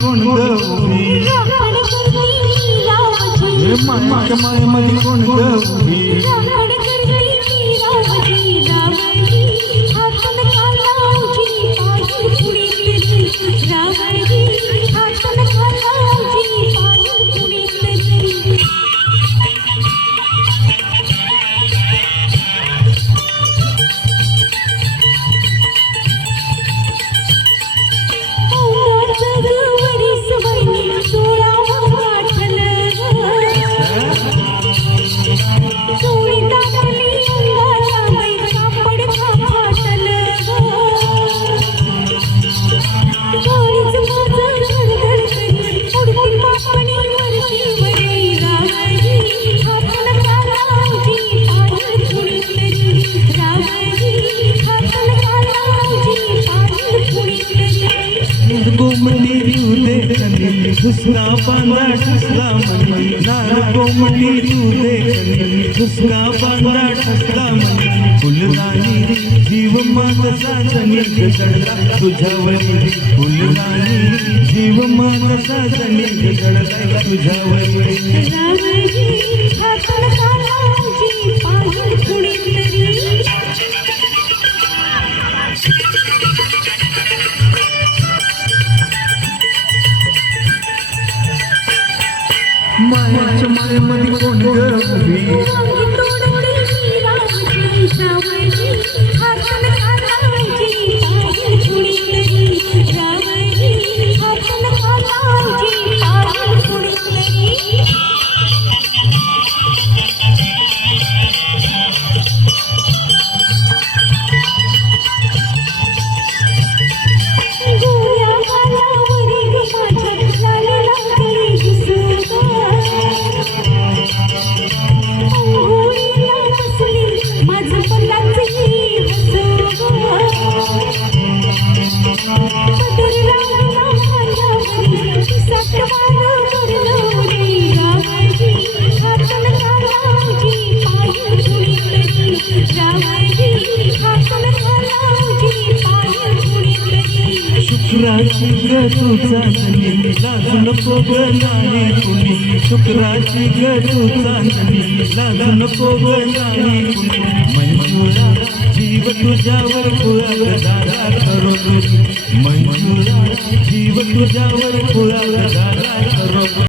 कोण गौरी मामाच्या मायेमध्ये कोण गौरी गोमती उदे कनी दुसरा बांधा ठसला मनी नार गोमती उदे कनी दुसरा बांधा ठसला मनी फुलराणी जीव मानसा जनिक चढला तुझ्यावरी फुलराणी जीव मानसा जनिक चढला तुझ्यावरी मायाच्या मायेमध्ये कोण गौरी शुक्राची गटूचा ननी लाजू नको ग नाही कुणी शुक्राची गटूचा ननी लाजू नको ग नाही कुणी मंजुळा जीव तुझ्यावर कुळाला दारा करो मंजुळा जीव तुझ्यावर कुळाला दारा करो